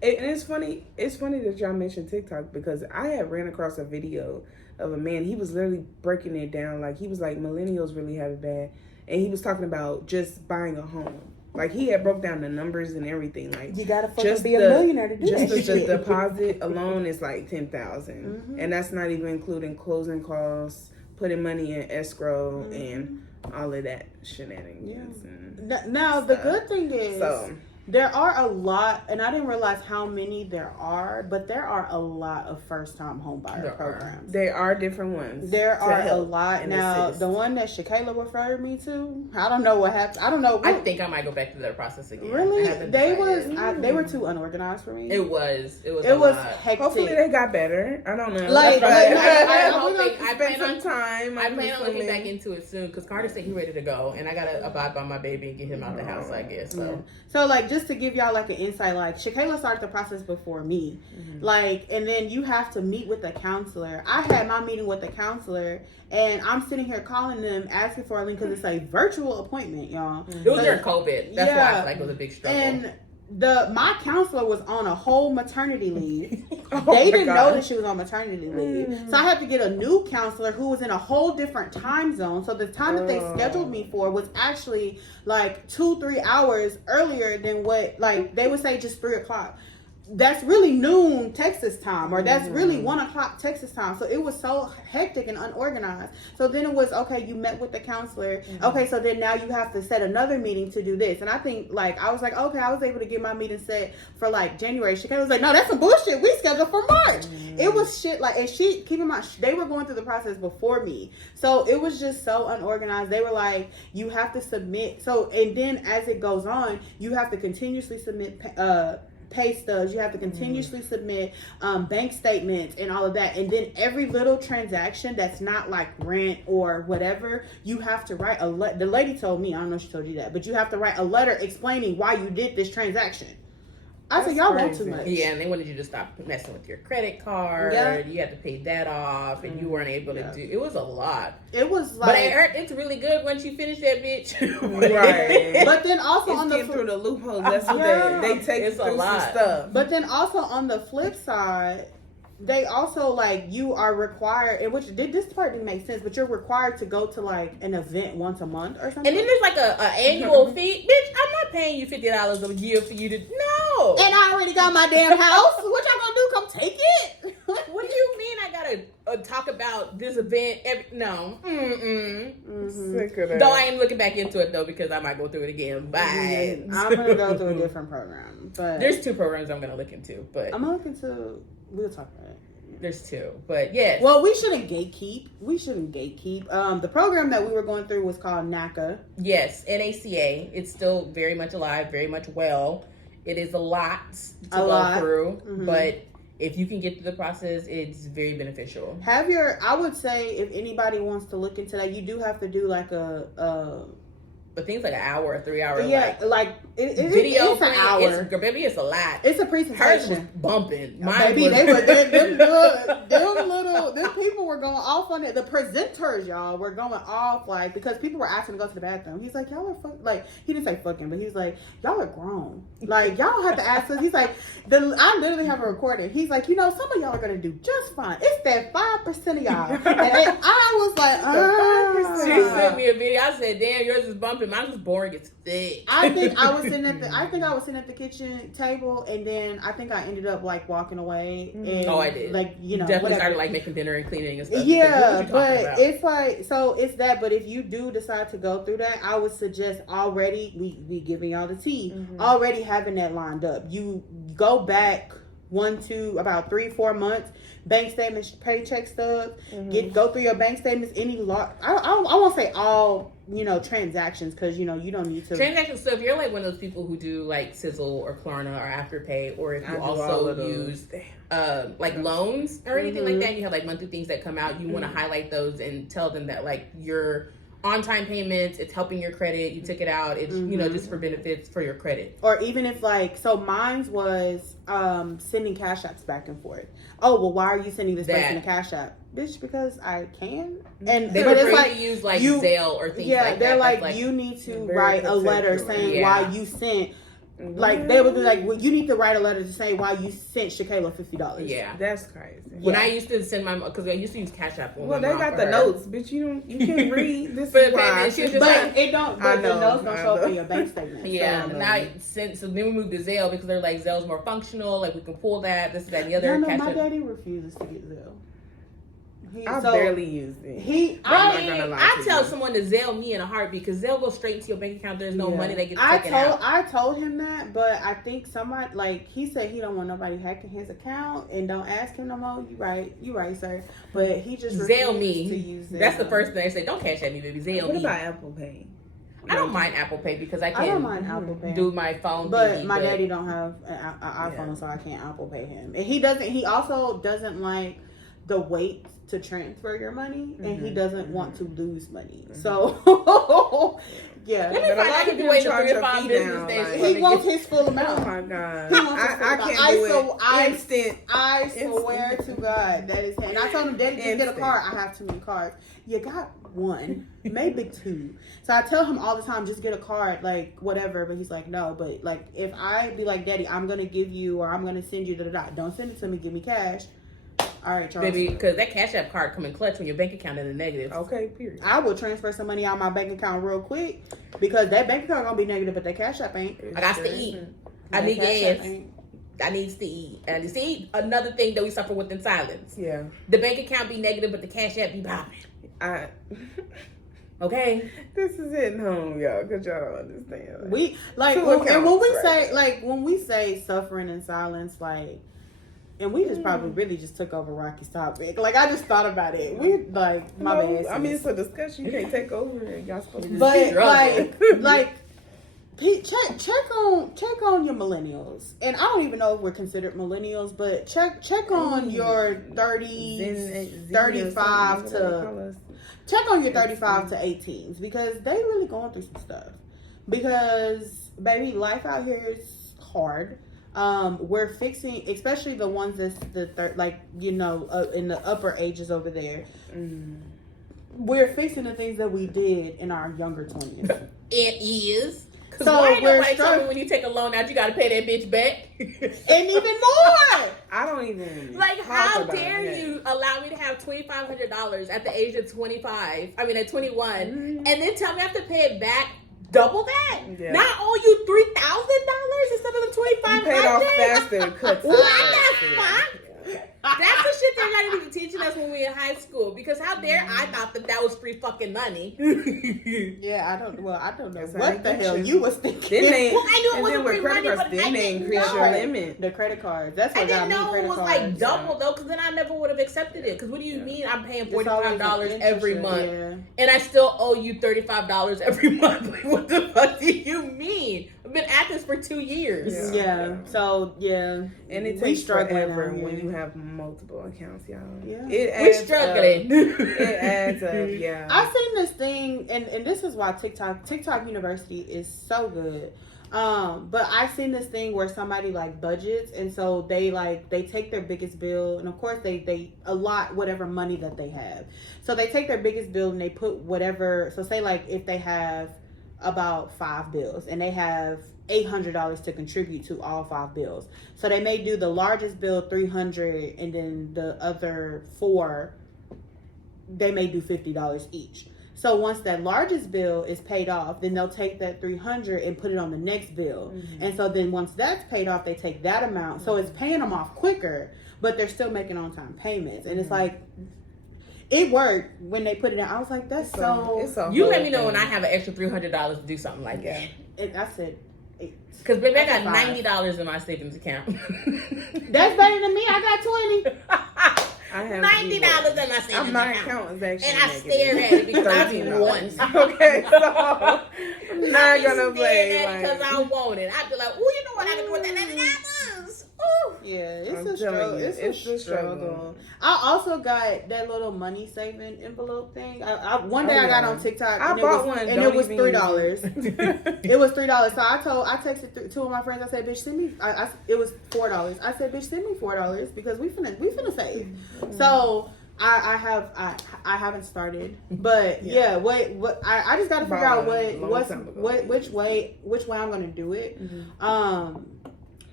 And it's funny. It's funny that y'all mentioned TikTok because I had ran across a video of a man. He was literally breaking it down. Like he was like, millennials really have it bad, and he was talking about just buying a home. Like he had broke down the numbers and everything. Like You gotta fucking just be a millionaire to do that just the shit. deposit alone is like 10,000, and that's not even including closing costs, putting money in escrow, and all of that shenanigans. And Now the stuff. good thing is So there are a lot, and I didn't realize how many there are, but there are a lot of first-time homebuyer There are. programs. there are different ones. There to are a help lot. and Now, assist. the one that Shakayla referred me to, I don't know what happened. I don't know. I think I might go back to that process again. I Really, haven't they decided. they were too unorganized for me. It was It a was lot. hectic. Hopefully they got better. I don't know. Like, But like, I I'm hope gonna they I spend plan some time. I plan on looking obviously. back into it soon because Carter said he's ready to go, and I gotta abide by my baby and get him out the house, I guess. So So, like, just to give y'all like an insight, like Shakayla started the process before me, like, and then you have to meet with the counselor. I had my meeting with the counselor, and I'm sitting here calling them asking for a link because it's a virtual appointment, y'all. it was during COVID. That's why I feel like it was a big struggle. And my counselor was on a whole maternity leave. Oh They my didn't know God. that she was on maternity leave. So I had to get a new counselor who was in a whole different time zone. So the time that they scheduled me for was actually like 2-3 hours earlier than what, like, they would say just 3:00. That's really noon Texas time, or that's really 1:00 Texas time. So it was so hectic and unorganized. So then it was, okay, you met with the counselor. Okay, so then now you have to set another meeting to do this. And I think, like, I was like, okay, I was able to get my meeting set for like January. She was like, no, that's some bullshit. We scheduled for March. It was shit. Like, and keep in mind, they were going through the process before me. So it was just so unorganized. They were like, you have to submit. So, and then as it goes on, you have to continuously submit, pay stubs, you have to continuously submit bank statements and all of that, and then every little transaction that's not like rent or whatever, you have to write the lady told me, I don't know if she told you that, but you have to write a letter explaining why you did this transaction. I said, y'all want too much. Yeah, and they wanted you to stop messing with your credit card. Yeah. You had to pay that off, and you weren't able to do. It was a lot. It was But like, it's really good once you finish that bitch. Right. but then also It's on the getting through the loopholes. That's what Yeah. they take It's you a through lot. some stuff. But then also on the flip side, they also, like, you are required, and which this part didn't make sense, but you're required to go to like an event once a month or something. And then there's like a annual fee. Bitch, I'm not paying you $50 a year for you to no. And I already got my damn house. What y'all gonna do? Come take it? What do you mean I gotta talk about this event? No. Sick of that. Though I am looking back into it though because I might go through it again. Bye. I'm gonna go through a different program, but There's 2 programs I'm gonna look into, but I'm looking to. We'll talk about it. there's 2. But yes. Well, we shouldn't gatekeep. The program that we were going through was called NACA. Yes, NACA. It's still very much alive, very much well. It is a lot to go through, but if you can get through the process, it's very beneficial. I would say if anybody wants to look into that, you do have to do like a I think it's like an hour or 3 hour. Yeah, like Video it's an print, hour. Baby, it's a lot. It's a Hers was presentation. bumping. Baby, was, they were them people were going off on it. The presenters, y'all, were going off like because people were asking to go to the bathroom. He's like, y'all are like he didn't say fucking, but he was like, y'all are grown. Like y'all don't have to ask us. He's like, I literally have a recording. He's like, some of y'all are gonna do just fine. It's that 5% of y'all. And I was like, She sent me a video. I said, damn, yours is bumping. Mine was boring as thick. I think I was sitting at the kitchen table, and then I think I ended up like walking away. And, I did. Like definitely whatever. started like making dinner and cleaning and stuff. Yeah, but it's like it's that. But if you do decide to go through that, I would suggest already we giving y'all the tea. Already having that lined up. You go back 1 to about 3-4 months. Bank statements, paycheck stubs. Go through your bank statements. Any I won't say all transactions because you don't need to transactions. So if you're like one of those people who do like Sizzle or Klarna or Afterpay, or if you also use like loans or anything like that, and you have like monthly things that come out, you want to highlight those and tell them that like your on-time payments, it's helping your credit. You took it out. It's just for benefits for your credit. Or even if mine's was sending cash apps back and forth. Oh well, why are you sending this person a cash app, bitch? Because I can. And they but it's like to use like Zelle or things like that. They're like you need to write a letter saying why you sent. Like they would be like, well, you need to write a letter to say why you sent Shakayla $50. Yeah, that's crazy. When I used to send my because I used to use Cash App. Well, they got the notes, bitch. You can't read this. But is why. But it don't. But the notes don't show up in your bank statement. Yeah. So then we moved to Zelle because they're like Zelle's more functional. Like we can pull that, this, that, and the other. No, my daddy refuses to get Zelle. I barely used it. I tell someone to Zelle me in a heartbeat because Zelle goes straight into your bank account. There's no money that gets taken out. I told him that, but I think somebody he said he don't want nobody hacking his account and don't ask him no more. You right, sir. But he just Zelle me. To use Zelle. That's the first thing I say. Don't cash at me, baby. Zelle me. What about Apple Pay? I don't mind Apple Pay because I don't mind Apple Pay. Do my phone. But my daddy don't have an iPhone, so I can't Apple Pay him. And he doesn't. He also doesn't like the wait to transfer your money, and he doesn't want to lose money. So, yeah. Let me find out if you wait 3 or 5 business days. He wants his full amount. Oh my god! I can't do it. Instant. I swear to God, that is him. And I told him, Daddy, just get a card. I have too many cards. You got 1, maybe 2. So I tell him all the time, just get a card, like whatever. But he's like, no. But like, if I be like, Daddy, I'm gonna give you or I'm gonna send you don't send it to me. Give me cash. All right, Charles. Baby, because that Cash App card come in clutch when your bank account is in the negative. Okay, period. I will transfer some money out of my bank account real quick because that bank account gonna be negative, but that Cash App ain't. I got to eat. I need gas. I need to eat. And you see, another thing that we suffer with in silence. Yeah. The bank account be negative, but the Cash App be popping. Okay. This is hitting home, y'all, because y'all don't understand. We when we say suffering in silence, like. And we just probably really just took over Rocky's topic. Like, I just thought about it. We, like, my bad. I mean, it's a discussion. You can't take over it. Y'all supposed to but, check on your millennials. And I don't even know if we're considered millennials, but check on your 35 to 18s. Because they really going through some stuff. Because, baby, life out here is hard. We're fixing, especially the ones that's in the upper ages over there. We're fixing the things that we did in our younger 20s. It is. So why ain't nobody tell me when you take a loan out, you got to pay that bitch back? And even more. I don't even. Like, how dare you allow me to have $2,500 at the age of 25? I mean, at 21, and then tell me I have to pay it back. Double that. Yeah. Now I owe you $3,000 instead of the $2,500. You paid off faster. Cut what the fuck? That's the shit they're not even teaching us when we were in high school. Because how dare I thought that was free fucking money. Yeah, I don't know what the hell you was thinking. I knew it wasn't free money, but I didn't increase your limit. The credit cards. That's what I didn't know it was cards, like double though, because then I never would have accepted it. Because what do you mean I'm paying $45 every month, and I still owe you $35 every month? Like, what the fuck do you mean? Bitch, been at this for 2 years. Yeah. So yeah, And it we takes struggling forever out when here. you have multiple accounts, y'all. Yeah. It We're adds struggling. Up. It adds up, yeah. I seen this thing, and this is why TikTok University is so good. But I seen this thing where somebody like budgets, and so they take their biggest bill, and of course they allot whatever money that they have. So they take their biggest bill and they put whatever. So say like if they have about 5 bills and they have $800 to contribute to all 5 bills, so they may do the largest bill $300, and then the other 4 they may do $50 each. So once that largest bill is paid off, then they'll take that $300 and put it on the next bill. Mm-hmm. And so then once that's paid off, they take that amount. So it's paying them off quicker, but they're still making on-time payments. And it's like, it worked when they put it in. I was like, that's so. It's a You whole let me know when I thing. have an extra $300 to do something like that. I said, Because baby, I That's got a five. $90 in my savings account. that's better than me. I got 20. I have $90 in my $90. savings My account. account is actually And I negative. stare at it because I be $13. wanting. Okay, so I'm not gonna play because like. I want it. I'd be like, oh, you know what I can do with that $90? Ooh. Yeah, I'm it's a telling struggle. you, It's it's a a struggle. struggle. I also got that little money saving envelope thing. One day Oh, I got yeah. on TikTok. I and bought it was, one, and don't it was even use $3. It was $3. So I texted 2 of my friends. I said, "Bitch, send me." It was $4. I said, "Bitch, send me $4 because we finna save." So I haven't started, but yeah. What I just got to figure out which way I'm gonna do it.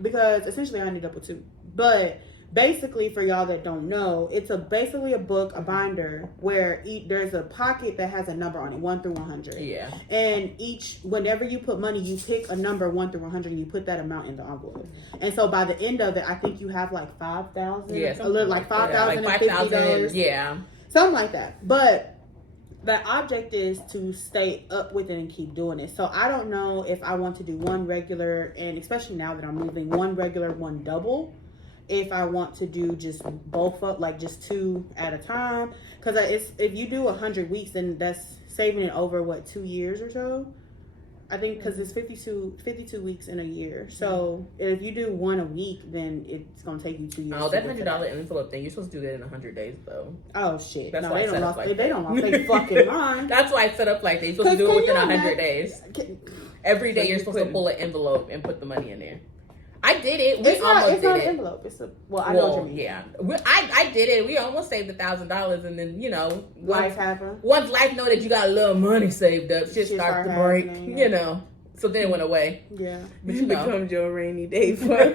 Because essentially I ended up with 2. But basically, for y'all that don't know, it's basically a book, a binder, where there's a pocket that has a number on it, 1 through 100. Yeah. And whenever you put money, you pick a number 1 through 100 and you put that amount in the envelope. And so by the end of it, I think you have like 5,000. Yeah. A little like $5,050. Yeah. Something like that. But the object is to stay up with it and keep doing it. So I don't know if I want to do one regular, and especially now that I'm moving, one regular, one double. If I want to do just both up, like just 2 at a time. Because if you do 100 weeks, then that's saving it over, 2 years or so? I think because it's 52 weeks in a year. So if you do 1 a week, then it's going to take you 2 years. Oh, to that get to $100 envelope thing, you're supposed to do that in 100 days, though. Oh, shit. That's No, why they I set don't up lost, like they that. don't lost their fucking mind. That's why it's set up like that. You're supposed to do it within 100 days. Every day you're supposed to pull an envelope and put the money in there. I did it. We It's almost not did an it. envelope. It's I know what you mean. Yeah. I did it. We almost saved $1,000, and then Life happens. once life know that you got a little money saved up, shit Shit start to start break. happening. So then it went away. Yeah. But It becomes your rainy day fund.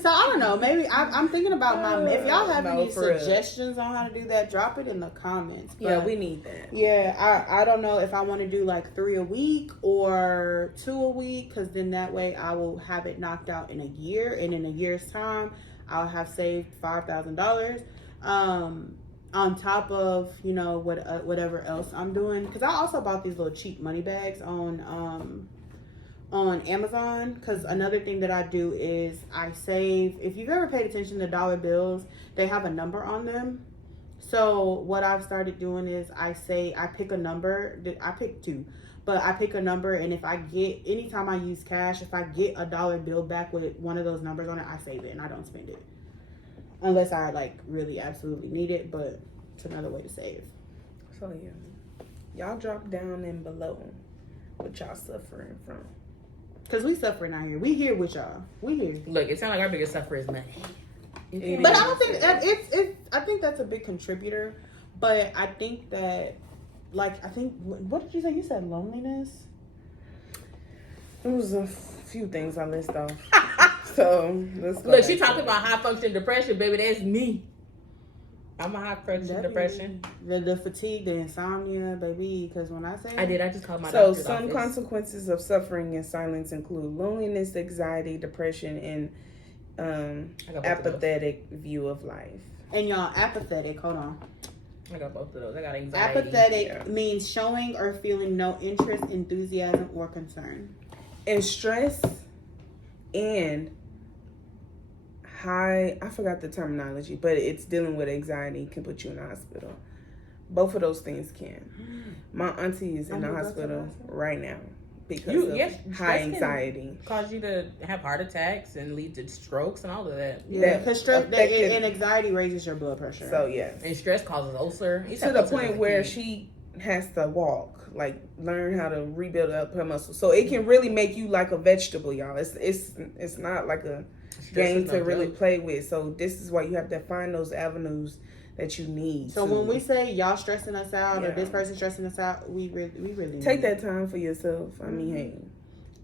So I don't know. Maybe I'm thinking about if y'all have No, any for real. suggestions on how to do that, drop it in the comments. Yeah, But we need that. yeah, I don't know if I want to do like 3 a week or 2 a week, because then that way I will have it knocked out in a year, and in a year's time I'll have saved $5,000. On top of whatever else I'm doing, because I also bought these little cheap money bags on Amazon. Because another thing that I do is I save. If you've ever paid attention to dollar bills, they have a number on them. So what I've started doing is I pick a number. I pick 2, but I pick a number, and if I get, anytime I use cash, if I get a dollar bill back with one of those numbers on it, I save it and I don't spend it. Unless I really absolutely need it, but it's another way to save. So yeah, y'all drop down and below what y'all suffering from. Cause we suffering out here. We here with y'all. We here. Look, it sounds like our biggest sufferer is money. It But is. I don't think it's. I think that's a big contributor. But I think that, what did you say? You said loneliness. It was a few things I list off. So let's go. Look, she back to talking it. about high function depression, baby. That's me. I'm a high function depression. The fatigue, the insomnia, baby. Because when I say I just called my So doctor's some office. consequences of suffering in silence include loneliness, anxiety, depression, and I got both of those. apathetic view of life. and y'all apathetic. Hold on. I got both of those. I got anxiety. Apathetic Yeah. means showing or feeling no interest, enthusiasm, or concern. And stress and high, I forgot the terminology, but it's dealing with anxiety can put you in the hospital. Both of those things can. My auntie is in the Auntie, go to the hospital hospital? right now because of yes, high stress can anxiety. cause you to have heart attacks and lead to strokes and all of that. Yeah, That because stress affected- and anxiety raises your blood pressure. So yes, And stress causes ulcer. to the point where she has to walk, like learn how to rebuild up her muscles. So it can really make you like a vegetable, y'all. It's not like a game to really play with. So this is why you have to find those avenues that you need. So to when we say y'all stressing us out or Yeah. this person stressing us out, we really take need that time for yourself. I mean, hey,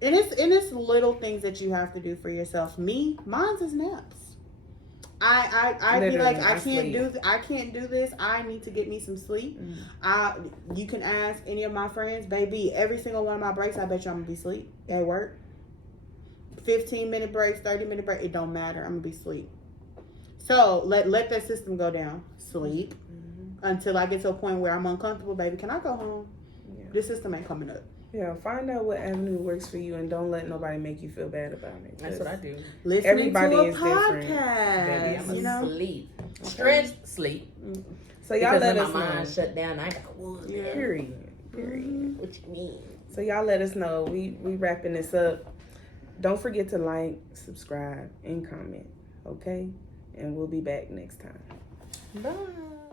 And it's little things that you have to do for yourself. Mine's is naps. I be Literally, like I can't do this. I need to get me some sleep. You can ask any of my friends, baby. Every single one of my breaks, I bet you I'm gonna be asleep at work. 15-minute breaks, 30-minute break, it don't matter. I'm gonna be asleep. So let that system go down. Sleep until I get to a point where I'm uncomfortable, baby. Can I go home? Yeah. This system ain't coming up. Yeah, find out what avenue works for you, and don't let nobody make you feel bad about it. That's what I do. Listening Everybody to a is different. podcast. Baby, I'm you know? asleep. Stress, sleep. So y'all Because let when us my know. mind shut down, I got wood. Yeah. Period. What you mean? So y'all let us know. We wrapping this up. Don't forget to like, subscribe, and comment. Okay, and we'll be back next time. Bye.